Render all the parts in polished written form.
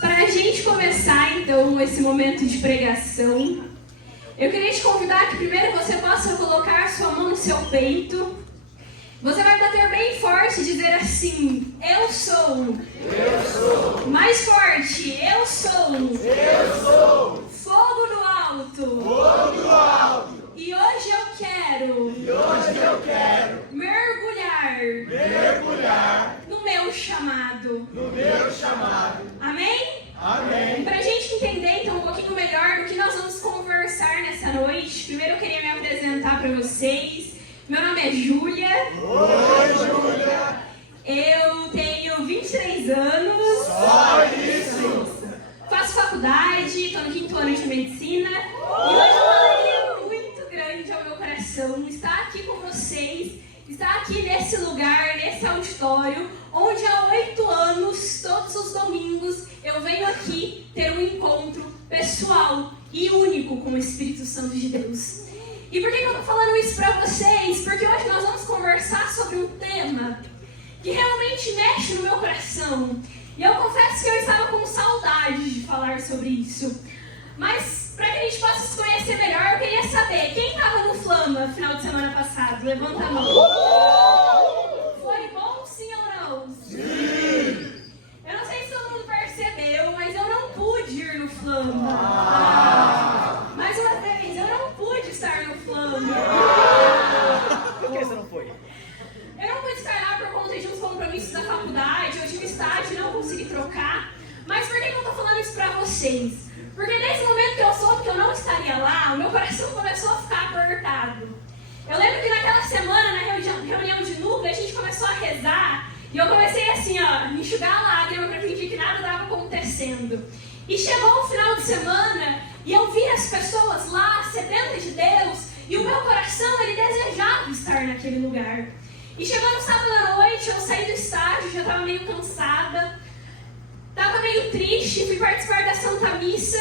Para a gente começar, então, esse momento de pregação, eu queria te convidar que primeiro você possa colocar sua mão no seu peito. Você vai bater bem forte e dizer assim: eu sou. Eu sou. Mais forte: eu sou. Eu sou. Fogo do alto. Fogo do alto. E hoje eu quero. Mergulhar. No meu chamado. Amém? Amém. E para a gente entender então um pouquinho melhor do que nós vamos conversar nessa noite, primeiro eu queria me apresentar para vocês. Meu nome é Júlia. Oi, Júlia. Eu tenho 23 anos. Só isso. Faço faculdade, estou no 5º ano de medicina. E hoje é uma alegria muito grande ao meu coração estar aqui com vocês, estar aqui nesse lugar, nesse auditório, onde há 8 anos, todos os domingos, eu venho aqui ter um encontro pessoal e único com o Espírito Santo de Deus. E por que eu estou falando isso para vocês? Porque hoje nós vamos conversar sobre um tema que realmente mexe no meu coração. E eu confesso que eu estava com saudade de falar sobre isso. Mas para que a gente possa se conhecer melhor, eu queria saber, quem estava no Flama final de semana passado? Levanta a mão. Foi bom, sim ou não? Sim. Eu não sei se todo mundo percebeu, mas eu não pude ir no Flama. Mais uma vez, eu não pude estar no Flama. Por que você não foi? Eu não pude estar lá por conta de uns compromissos da faculdade, eu tive estágio e não consegui trocar. Mas por que eu estou falando isso para vocês? Porque desde o momento que eu soube que eu não estaria lá, o meu coração começou a ficar apertado. Eu lembro que naquela semana, na reunião de núcleo, a gente começou a rezar e eu comecei assim, ó, me enxugar a lágrima para fingir que nada estava acontecendo. E chegou o final de semana e eu vi as pessoas lá, sedentas de Deus, e o meu coração, ele desejava estar naquele lugar. E chegou no sábado à noite, eu saí do estágio, já estava meio cansada, estava meio triste, fui participar da Santa Missa.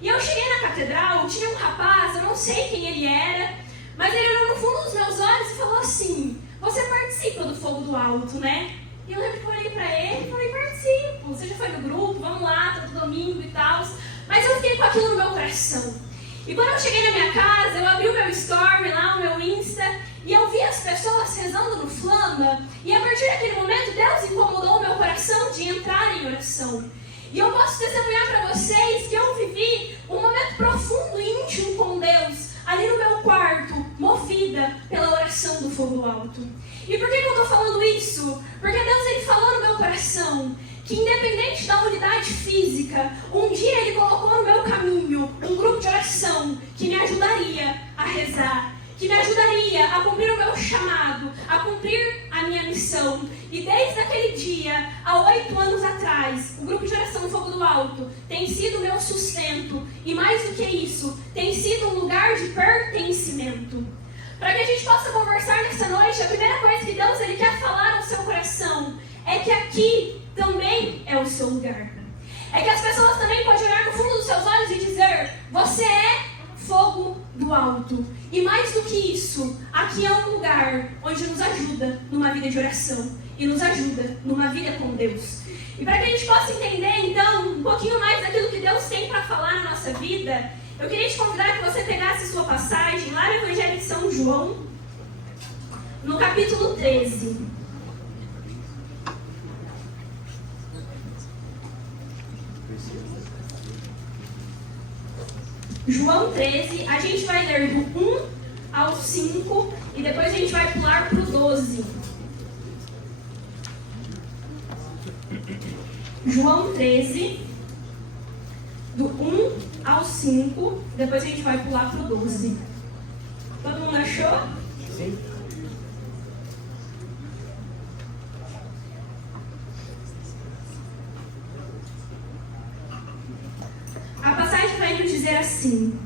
E eu cheguei na catedral, tinha um rapaz, eu não sei quem ele era, mas ele olhou no fundo dos meus olhos e falou assim: você participa do Fogo do Alto, né? E eu lembro que eu olhei pra ele e falei: participo, você já foi no grupo, vamos lá, todo domingo e tal. Mas eu fiquei com aquilo no meu coração. E quando eu cheguei na minha casa, eu abri o meu story lá, o meu Insta, e eu vi as pessoas rezando no Flama, e a partir daquele momento Deus incomodou o meu coração de entrar em oração. E eu posso testemunhar para vocês que eu vivi um momento profundo e íntimo com Deus, ali no meu quarto, movida pela oração do Fogo Alto. E por que eu estou falando isso? Porque Deus, ele falou no meu coração que independente da unidade física, um dia ele colocou no meu caminho um grupo de oração que me ajudaria a rezar, que me ajudaria a cumprir o meu chamado, a cumprir a minha missão. E desde aquele dia, há 8 anos atrás, o grupo de oração do Fogo do Alto tem sido o meu sustento. E mais do que isso, tem sido um lugar de pertencimento. Para que a gente possa conversar nessa noite, a primeira coisa que Deus, ele quer falar ao seu coração é que aqui também é o seu lugar. É que as pessoas também podem olhar no fundo dos seus olhos e dizer: você é fogo do alto. E mais do que isso, aqui é um lugar onde nos ajuda numa vida de oração e nos ajuda numa vida com Deus. E para que a gente possa entender então um pouquinho mais daquilo que Deus tem para falar na nossa vida, eu queria te convidar que você pegasse sua passagem lá no Evangelho de São João, no capítulo 13. João 13, a gente vai ler do 1 ao 5 e depois a gente vai pular para o 12. João 13, do 1 ao 5, depois a gente vai pular para o 12. Todo mundo achou? Sim. A passagem vai nos dizer assim: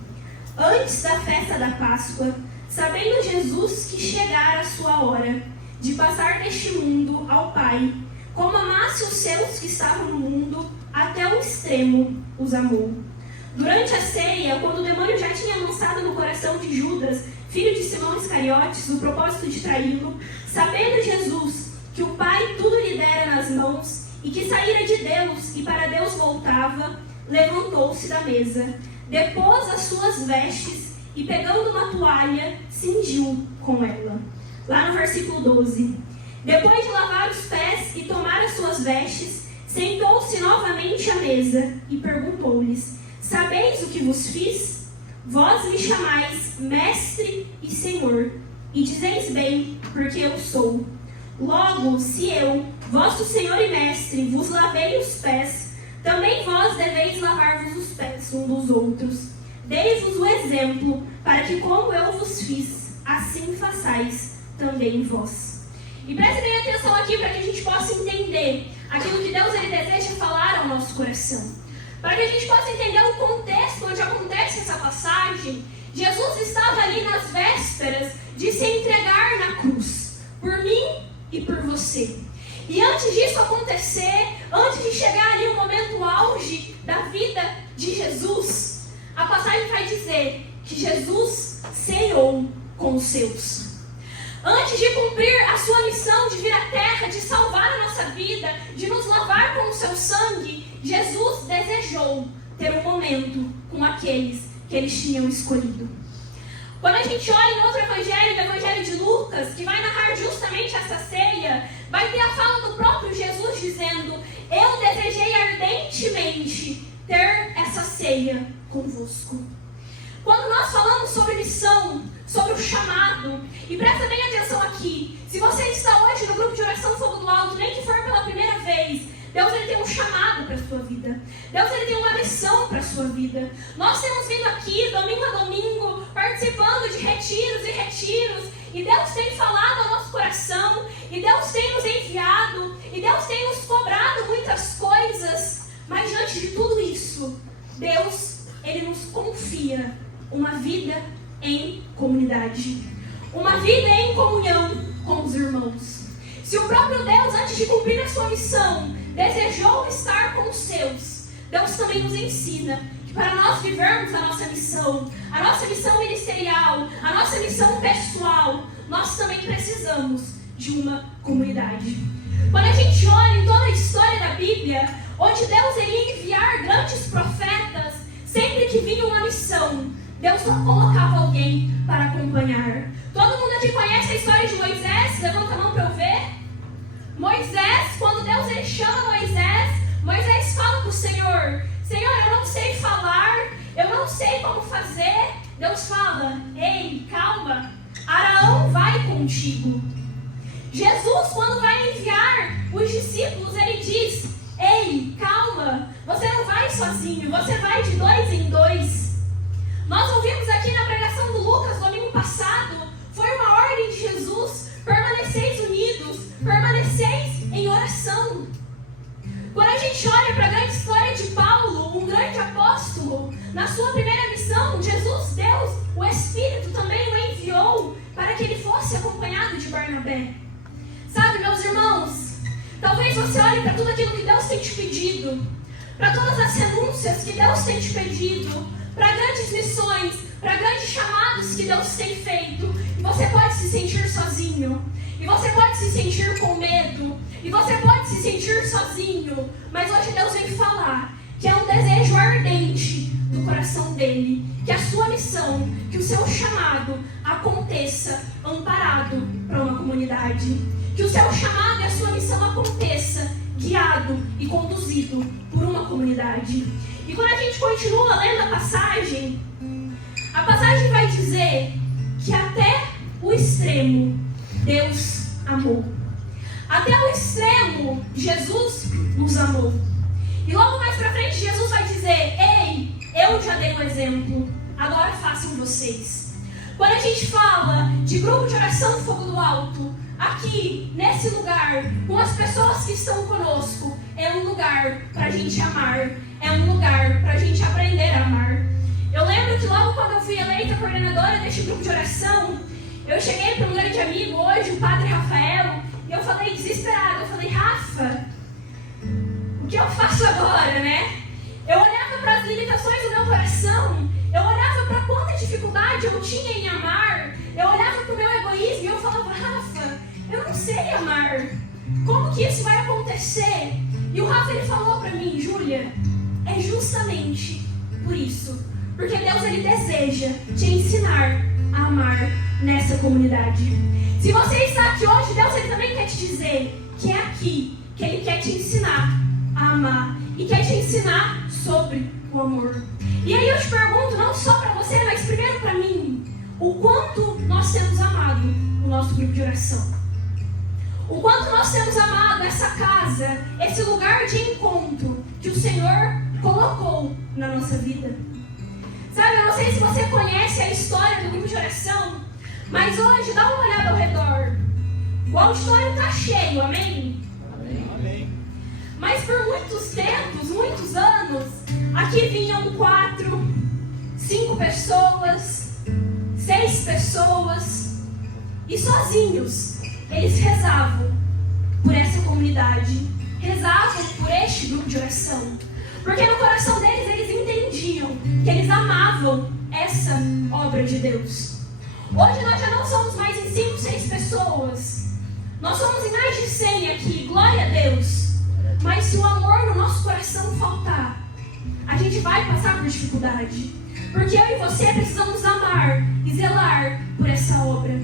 antes da festa da Páscoa, sabendo Jesus que chegara a sua hora de passar deste mundo ao Pai, como amasse os seus que estavam no mundo, até o extremo os amou. Durante a ceia, quando o demônio já tinha lançado no coração de Judas, filho de Simão Iscariotes, o propósito de traí-lo, sabendo Jesus que o Pai tudo lhe dera nas mãos e que saíra de Deus e para Deus voltava, levantou-se da mesa, depôs as suas vestes e, pegando uma toalha, cingiu com ela. Lá no versículo 12. Depois de lavar os pés e tomar as suas vestes, sentou-se novamente à mesa e perguntou-lhes: sabeis o que vos fiz? Vós me chamais mestre e senhor, e dizeis bem, porque eu sou. Logo, se eu, vosso senhor e mestre, vos lavei os pés, também vós deveis lavar-vos os pés uns dos outros. Dei-vos o exemplo, para que como eu vos fiz, assim façais também vós. E preste bem atenção aqui para que a gente possa entender aquilo que Deus ele deseja falar ao nosso coração. Para que a gente possa entender o contexto onde acontece essa passagem, Jesus estava ali nas vésperas de se entregar na cruz, por mim e por você. E antes disso acontecer, antes de chegar ali o momento auge da vida de Jesus, a passagem vai dizer que Jesus ceou com os seus. Antes de cumprir a sua missão de vir à terra, de salvar a nossa vida, de nos lavar com o seu sangue, Jesus desejou ter um momento com aqueles que eles tinham escolhido. Quando a gente olha em outro evangelho, no evangelho de Lucas, que vai narrar justamente essa ceia, vai ter a fala do próprio Jesus dizendo: eu desejei ardentemente ter essa ceia convosco. Quando nós falamos sobre missão, sobre o chamado, e presta bem atenção aqui, se você está hoje no grupo de oração Fogo do Alto, nem que for pela primeira vez, Deus ele tem um chamado para a sua vida. Deus ele tem uma missão para a sua vida. Nós temos vindo aqui, domingo a domingo, participando de retiros e retiros, e Deus tem falado ao nosso coração, e Deus tem nos enviado, e Deus tem nos cobrado muitas coisas, mas diante de tudo isso, Deus ele nos confia uma vida em comunidade, uma vida em comunhão com os irmãos. Se o próprio Deus, antes de cumprir a sua missão, desejou estar com os seus, Deus também nos ensina que para nós vivermos a nossa missão ministerial, a nossa missão pessoal, nós também precisamos de uma comunidade. Quando a gente olha em toda a história da Bíblia, onde Deus iria enviar grandes profetas, sempre que vinha uma missão, Deus só colocava alguém para acompanhar. Todo mundo aqui conhece a história de Moisés? Levanta a mão para eu ver. Moisés, quando Deus ele chama Moisés fala para o Senhor: Senhor, eu não sei falar, eu não sei como fazer. Deus fala: ei, calma, Araão vai contigo. Jesus, quando vai enviar os discípulos, ele diz: ei, calma, você não vai sozinho, você vai de 2 em 2. Nós ouvimos aqui na pregação do Lucas, domingo passado, foi uma ordem de Jesus: permaneceis unidos, permaneceis em oração. Quando a gente olha para a grande história de Paulo, um grande apóstolo, na sua primeira missão, Jesus, Deus, o Espírito também o enviou para que ele fosse acompanhado de Barnabé. Sabe, meus irmãos, talvez você olhe para tudo aquilo que Deus tem te pedido, para todas as renúncias que Deus tem te pedido, para grandes missões, para grandes chamados que Deus tem feito, e você pode se sentir sozinho, e você pode se sentir com medo, e você pode se sentir sozinho, mas hoje Deus vem falar que é um desejo ardente do coração dele, que a sua missão, que o seu chamado aconteça amparado para uma comunidade, que o seu chamado e a sua missão aconteça guiado e conduzido por uma comunidade. E quando a gente continua lendo a passagem vai dizer que até o extremo Deus amou. Até o extremo Jesus nos amou. E logo mais pra frente Jesus vai dizer: ei, eu já dei um exemplo, agora façam vocês. Quando a gente fala de grupo de oração Fogo do Alto, aqui, nesse lugar, com as pessoas que estão conosco, é um lugar pra gente amar, é um lugar pra gente aprender a amar. Eu lembro que logo quando eu fui eleita coordenadora deste grupo de oração, eu cheguei para um grande amigo hoje, o Padre Rafael, e eu falei desesperada, eu falei: Rafa, o que eu faço agora, né? Eu olhava para as limitações do meu coração, eu olhava para quanta dificuldade eu tinha em amar, eu olhava para o meu egoísmo e eu falava: Rafa, eu não sei amar, como que isso vai acontecer? E o Rafa, ele falou pra mim, Júlia, é justamente por isso. Porque Deus, ele deseja te ensinar a amar nessa comunidade. Se você está aqui hoje, Deus, ele também quer te dizer que é aqui que ele quer te ensinar a amar. E quer te ensinar sobre o amor. E aí eu te pergunto, não só para você, mas primeiro para mim, o quanto nós temos amado o nosso grupo de oração. O quanto nós temos amado essa casa, esse lugar de encontro que o Senhor colocou na nossa vida. Sabe, eu não sei se você conhece a história do grupo de oração, mas hoje dá uma olhada ao redor. O auditório está cheio, amém? Amém. Mas por muitos tempos, muitos anos, aqui vinham 4, 5 pessoas, 6 pessoas, e sozinhos eles rezavam por essa comunidade, rezavam por este grupo de oração, porque no coração deles eles entendiam que eles amavam essa obra de Deus. Hoje nós já não somos mais em 5, 6 pessoas, nós somos em mais de 100 aqui, glória a Deus. Mas se o amor no nosso coração faltar, a gente vai passar por dificuldade. Porque eu e você precisamos amar e zelar por essa obra.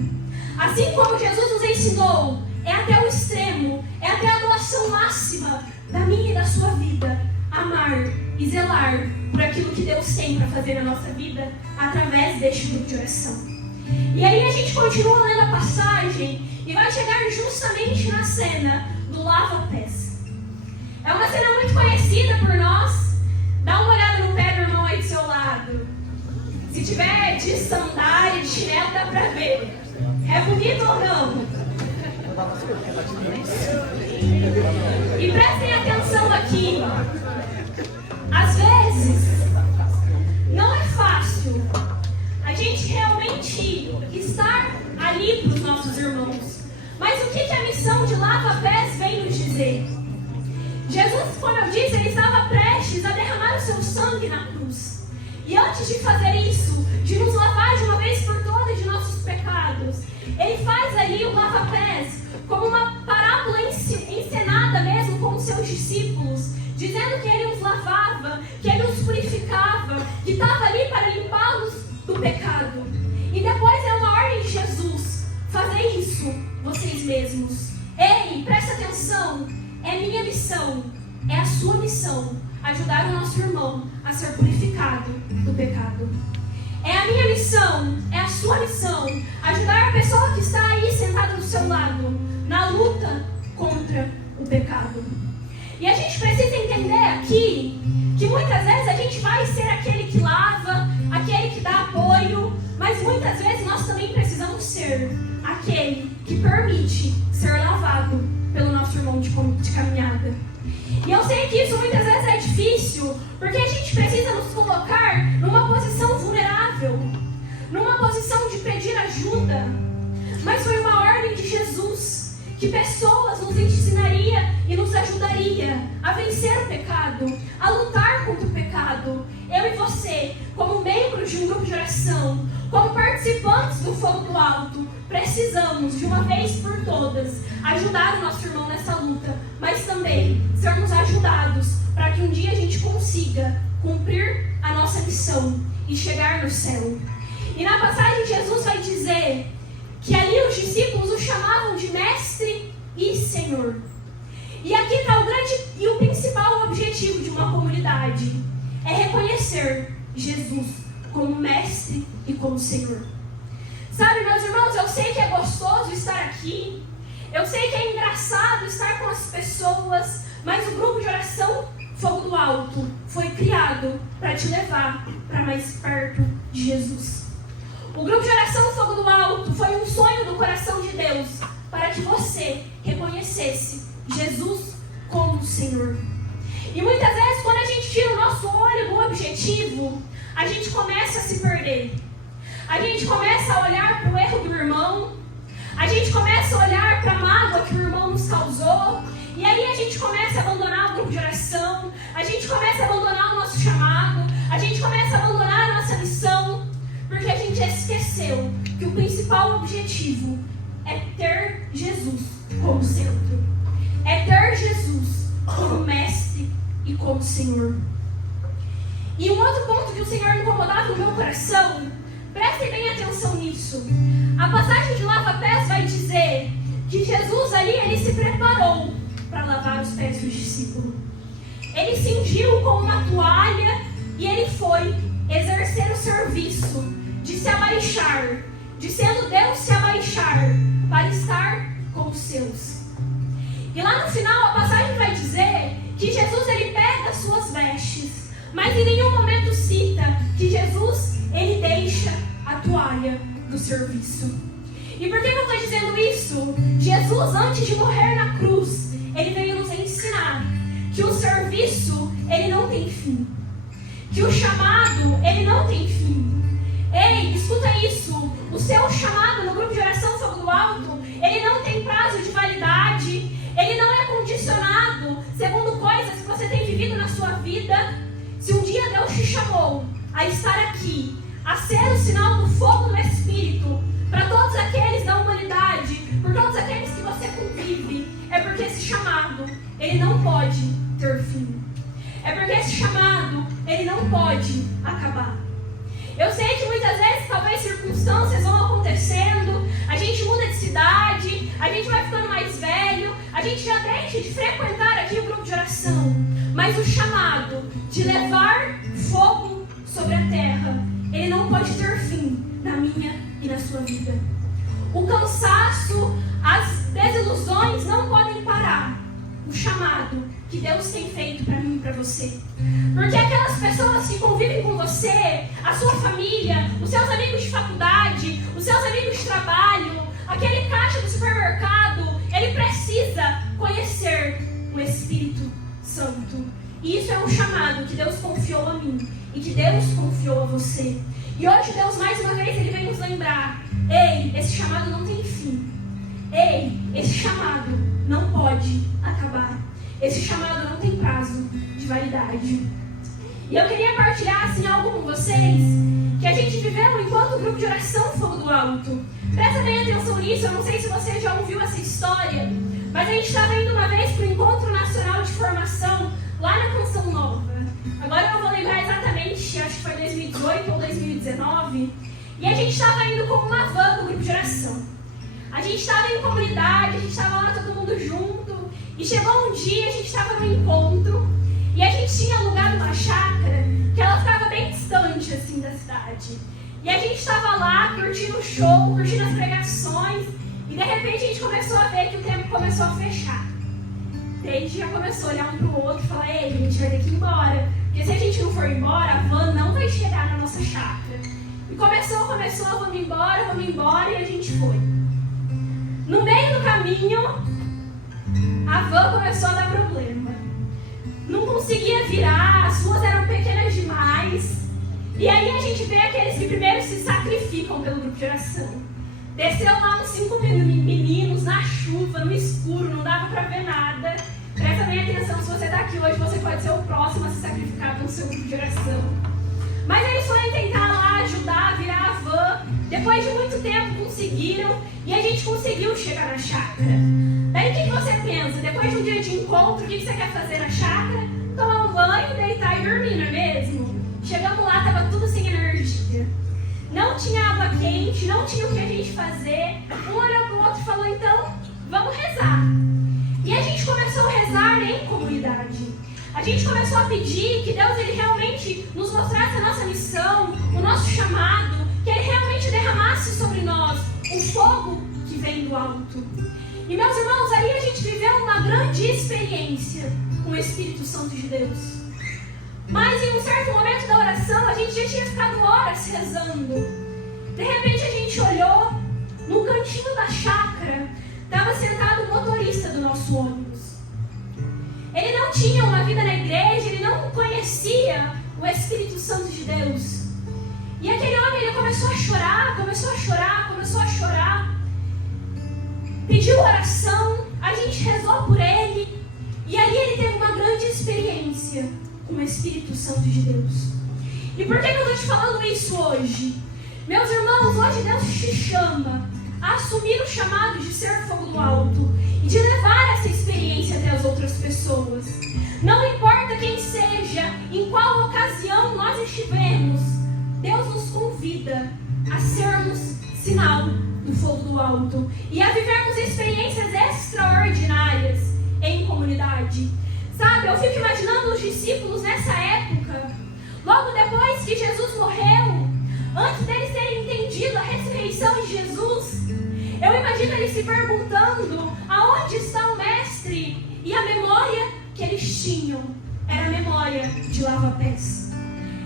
Assim como Jesus nos ensinou, é até o extremo, é até a doação máxima da minha e da sua vida. Amar e zelar por aquilo que Deus tem para fazer na nossa vida através deste grupo de oração. E aí a gente continua lendo a passagem e vai chegar justamente na cena do lava-pés. É uma cena muito conhecida por nós. Dá uma olhada no pé do irmão aí do seu lado. Se tiver de sandália, de chinelo, dá pra ver. É bonito ou não? E prestem atenção aqui. Às vezes, não é fácil a gente realmente estar ali para os nossos irmãos. Mas o que a missão de lava-pés vem nos dizer? Jesus, como eu disse, ele estava prestes a derramar o seu sangue na cruz. E antes de fazer isso, de nos lavar de uma vez por todas de nossos pecados, ele faz ali o lava-pés como uma parábola encenada mesmo com os seus discípulos, dizendo que ele os lavava, que ele os purificava, que estava ali para limpá-los do pecado. E depois é uma ordem de Jesus: fazei isso vocês mesmos. Ei, presta atenção. É minha missão, é a sua missão, ajudar o nosso irmão a ser purificado do pecado. É a minha missão, é a sua missão, ajudar a pessoa que está aí sentada do seu lado, na luta contra o pecado. E a gente precisa entender aqui, que muitas vezes a gente vai ser aquele que lava, aquele que dá apoio, mas muitas vezes nós também precisamos ser aquele que permite ser lavado pelo nosso irmão de caminhada. E eu sei que isso muitas vezes é difícil, porque a gente precisa nos colocar numa posição vulnerável, numa posição de pedir ajuda. Mas foi uma ordem de Jesus, que pessoas nos ensinaria e nos ajudaria a vencer o pecado, a lutar contra o pecado. Eu e você, como membros de um grupo de oração, como participantes do Fogo do Alto, precisamos, de uma vez por todas, ajudar o nosso irmão nessa luta, mas também sermos ajudados para que um dia a gente consiga cumprir a nossa missão e chegar no céu. E na passagem Jesus vai dizer que ali os discípulos o chamavam de mestre e senhor. E aqui está o grande e o principal objetivo de uma comunidade: é reconhecer Jesus como mestre e como senhor. Sabe, meus irmãos, eu sei que é gostoso estar aqui, eu sei que é engraçado estar com as pessoas, mas o grupo de oração Fogo do Alto foi criado para te levar para mais perto de Jesus. O grupo de oração Fogo do Alto foi um sonho do coração de Deus para que você reconhecesse Jesus como Senhor. E muitas vezes, quando a gente tira o nosso olho do objetivo, a gente começa a se perder. A gente começa a olhar para o erro do irmão, a gente começa a olhar para a mágoa que o irmão nos causou, e aí a gente começa a abandonar o grupo de oração, a gente começa a abandonar o nosso chamado, a gente começa a abandonar a nossa missão, porque a gente esqueceu que o principal objetivo é ter Jesus como centro. ter Jesus como mestre e como Senhor. E um outro ponto que o Senhor incomodava no meu coração, prestem bem atenção nisso. A passagem de lava-pés vai dizer que Jesus ali, ele se preparou para lavar os pés dos discípulos. Ele cingiu com uma toalha e ele foi exercer o serviço de se abaixar, de sendo Deus se abaixar para estar com os seus. E lá no final a passagem vai dizer que Jesus, ele pega as suas vestes, mas em nenhum momento cita que Jesus, ele deixa a toalha do serviço. E por que eu estou dizendo isso? Jesus, antes de morrer na cruz, ele veio nos ensinar que o serviço, ele não tem fim. Que o chamado, ele não tem fim. Ei, escuta isso. O seu chamado no grupo de oração Fogo do Alto, ele não tem prazo de validade. Ele não é condicionado segundo coisas que você tem vivido na sua vida. Se um dia Deus te chamou a estar aqui, a ser o sinal do fogo do Espírito para todos aqueles da humanidade, por todos aqueles que você convive, é porque esse chamado, ele não pode ter fim. É porque esse chamado, ele não pode acabar. Eu sei que muitas vezes, talvez circunstâncias vão acontecendo, a gente muda de cidade, a gente vai ficando mais velho, a gente já deixa de frequentar aqui o grupo de oração. Mas o chamado de levar fogo sobre a terra, ele não pode ter fim na minha e na sua vida. O cansaço, as desilusões não podem parar o chamado que Deus tem feito para mim e para você. Porque aquelas pessoas que convivem com você, a sua família, os seus amigos de faculdade, os seus amigos de trabalho, aquele caixa do supermercado, ele precisa conhecer o Espírito Santo. E isso é um chamado que Deus confiou a mim e que Deus confiou a você. E hoje Deus, mais uma vez, ele vem nos lembrar: ei, esse chamado não tem fim. Ei, esse chamado não pode acabar. Esse chamado não tem prazo de validade. E eu queria partilhar assim algo com vocês que a gente viveu enquanto grupo de oração Fogo do Alto. Presta bem atenção nisso. Eu não sei se você já ouviu essa história, mas a gente estava indo uma vez para o Encontro Nacional de Formação lá na Canção Nova. Agora eu não vou lembrar exatamente, acho que foi 2018 ou 2019. E a gente estava indo com uma van do grupo de oração. A gente estava em comunidade, a gente estava lá todo mundo junto. E chegou um dia, a gente estava no encontro e a gente tinha alugado uma chácara que ela ficava bem distante assim da cidade. E a gente estava lá curtindo o show, curtindo as pregações e de repente a gente começou a ver que o tempo começou a fechar. Daí a gente já começou a olhar um pro outro e falar: ei, a gente vai ter que ir embora. Porque se a gente não for embora, a van não vai chegar na nossa chácara. E começou, vamos embora e a gente foi. No meio do caminho, a van começou a dar problema. Não conseguia virar, as ruas eram pequenas demais. E aí a gente vê aqueles que primeiro se sacrificam pelo grupo de oração. Desceu lá uns 5 meninos na chuva, no escuro, não dava pra ver nada. Presta bem atenção, se você tá aqui hoje, você pode ser o próximo a se sacrificar pelo seu grupo de oração. Mas eles foram tentar lá ajudar, virar a van. Depois de muito tempo conseguiram e a gente conseguiu chegar na chácara. Daí o que você pensa? Depois de um dia de encontro, o que você quer fazer na chácara? Tomar um banho, deitar e dormir, não é mesmo? Chegamos lá, estava tudo sem energia. Não tinha água quente, não tinha o que a gente fazer. Um olhou para o outro e falou: então, vamos rezar. E a gente começou a rezar em comunidade. A gente começou a pedir que Deus, ele realmente nos mostrasse a nossa missão, o nosso chamado, que ele realmente derramasse sobre nós o fogo que vem do alto. E meus irmãos, ali a gente viveu uma grande experiência com o Espírito Santo de Deus. Mas em um certo momento da oração, a gente já tinha ficado horas rezando. De repente a gente olhou, no cantinho da chácara, estava sentado o motorista do nosso ônibus. Ele não tinha uma vida na igreja, ele não conhecia o Espírito Santo de Deus. E aquele homem, ele começou a chorar. Pediu oração, a gente rezou por ele. E ali ele teve uma grande experiência com o Espírito Santo de Deus. E por que eu estou te falando isso hoje? Meus irmãos, hoje Deus te chama a assumir o chamado de ser fogo do alto e de levar essa essa experiência até as outras pessoas. Não importa quem seja, em qual ocasião nós estivermos, Deus nos convida a sermos sinal do fogo do alto e a vivermos experiências extraordinárias em comunidade. Sabe, eu fico imaginando os discípulos nessa época, logo depois que Jesus morreu, antes deles terem entendido a ressurreição de Jesus, eu imagino eles se perguntando aonde está o Mestre, e a memória que eles tinham era a memória de lava-pés,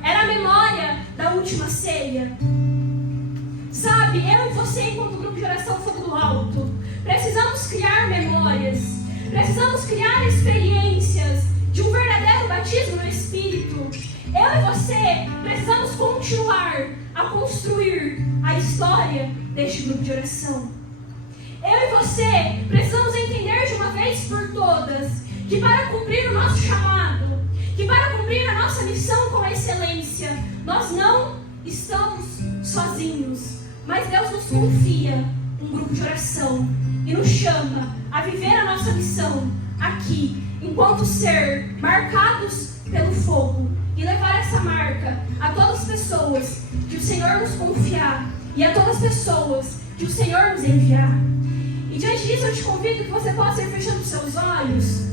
era a memória da última ceia. Sabe, eu e você, enquanto grupo de oração Fogo do Alto, precisamos criar memórias, precisamos criar experiências de um verdadeiro batismo no Espírito. Eu e você precisamos continuar a construir a história deste grupo de oração. Eu e você precisamos entender de uma vez por todas que para cumprir o nosso chamado, que para cumprir a nossa missão com excelência, nós não estamos sozinhos, mas Deus nos confia um grupo de oração e nos chama a viver a nossa missão aqui, enquanto ser marcados pelo fogo, e levar essa marca a todas as pessoas que o Senhor nos confiar e a todas as pessoas que o Senhor nos enviar. E diante disso eu te convido que você possa ir fechando os seus olhos.